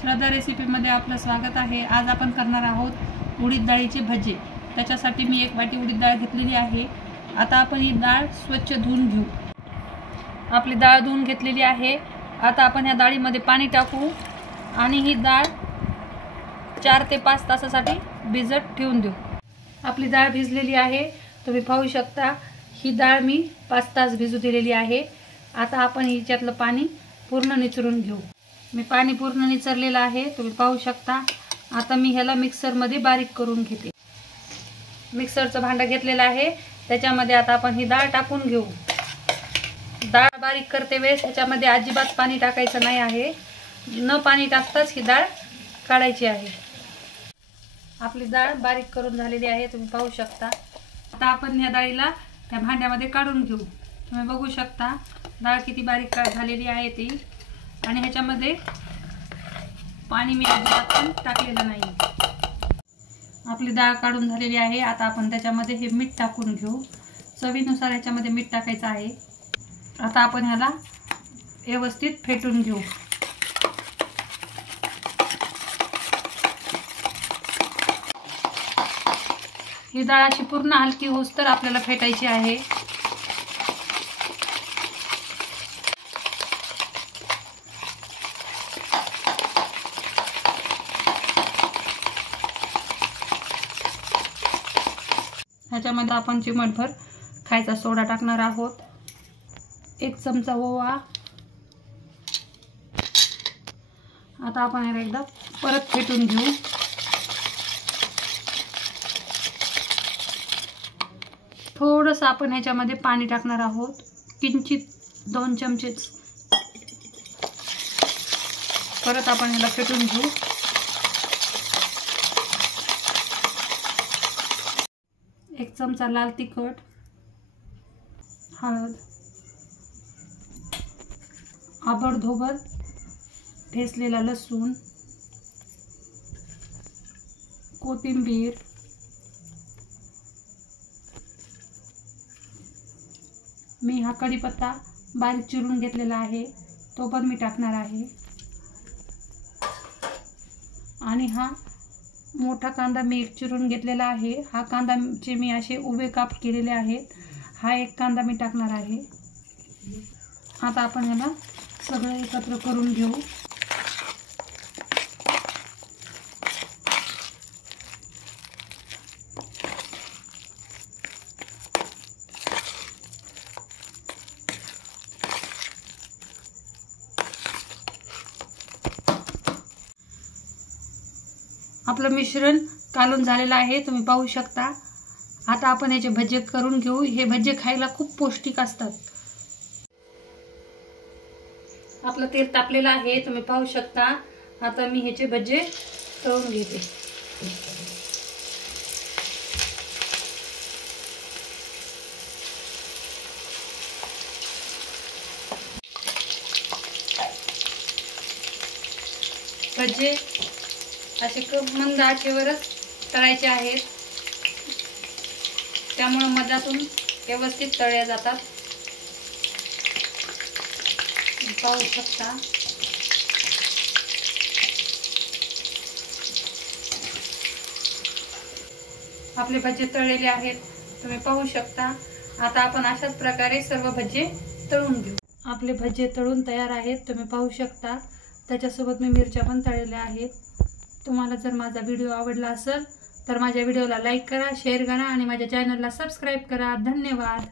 श्रद्धा रेसिपीमध्ये आपलं स्वागत आहे। आज आपण करणार आहोत उडीद डाळीचे भजे। त्याच्यासाठी मी 1 वाटी उडीद डाळ घेतलेली आहे। आता आपण ही डाळ स्वच्छ धुवून घेऊ। आपली डाळ धुवून घेतलेली आहे। आता आपण या डाळीमध्ये पाणी टाकू आणि ही डाळ 4 ते 5 तासासाठी भिजत ठेवून देऊ। आपली डाळ भिजलेली आहे, तुम्ही पाहू शकता। ही डाळ मी 5 तास भिजू दिलेली आहे। आता आपण हिच्यातलं पाणी पूर्ण निचरून घेऊ। मी पाणी पूर्ण निचरलेलं आहे, तुम्ही पाहू शकता। आता मी ह्याला मिक्सर मध्ये बारीक करून घेते। मिक्सरचं भांडं घेतलेलं आहे, त्याच्यामध्ये आता आपण ही डाळ टाकून घेऊ। डाळ बारीक करते वेळेस ह्याच्यामध्ये अजिबात पाणी टाकायचं नाही आहे। न पाणी टाकताच ही डाळ काढायची आहे। आपली डाळ बारीक करून झालेली आहे, तुम्ही पाहू शकता। आता आपण या डाळीला त्या भांड्यामध्ये काढून घेऊ। तुम्ही बघू शकता डाळ किती बारीक झालेली आहे ती, आणि ह्याच्यामध्ये पाणी मी अजिबात पण टाकलेलं नाही। आपली डाळ काढून झालेली आहे। आता आपण त्याच्यामध्ये हे मीठ टाकून घेऊ। चवीनुसार ह्याच्यामध्ये मीठ टाकायचं आहे। आता आपण ह्याला व्यवस्थित फेटून घेऊ। ही डाळ अशी पूर्ण हलकी होस तर आपल्याला फेटायची आहे। ह्याच्यामध्ये आपण चिमटभर खायचा सोडा टाकणार आहोत, 1 चमचा ओवा। आता आपण हे एकदा परत फेटून घेऊ। थोडंसं आपण ह्याच्यामध्ये पाणी टाकणार आहोत, किंचित 2 चमचे। परत आपण ह्याला फेटून घेऊ। एक चमचा लाल तिखट, हळद, आबडधोबड ठेचलेला लसूण, कोथिंबीर, मी हा कढीपत्ता बारीक चिरून घेतलेला आहे, तो पण मी टाकणार आहे। आणि हा मोठा कांदा मी चिरून घेतलेला आहे। हा कांदाचे मी असे उभे काप केलेले आहेत। हा 1 कांदा मी टाकणार आहे। आता आपण ह्याला सगळं एकत्र करून घेऊ। आपलं मिश्रण कालून झालेलं आहे, तुम्ही पाहू शकता। आता आपण याचे भजे करून घेऊ। हे भजे खायला खूप पौष्टिक असतात। आपलं तेल तापलेलं आहे, तुम्ही पाहू शकता। आता मी ह्याचे भजे तळून घेते। भजे असे मंद आचेवरच तळायचे आहेत, त्यामुळे मधातून व्यवस्थित तळले जातात। पाहू शकता। आपले भजे तळलेले आहेत, तुम्ही पाहू शकता। आता आपण अशाच प्रकारे सर्व भजे तळून घेऊ। आपले भजे तळून तयार आहेत, तुम्ही पाहू शकता। त्याच्यासोबत मी मिरच्या पण तळलेल्या आहेत। तुम्हाला जर माझा व्हिडिओ आवडला असेल तर माझ्या व्हिडिओला लाईक करा, शेअर करा आणि माझ्या चॅनलला सबस्क्राईब करा। धन्यवाद।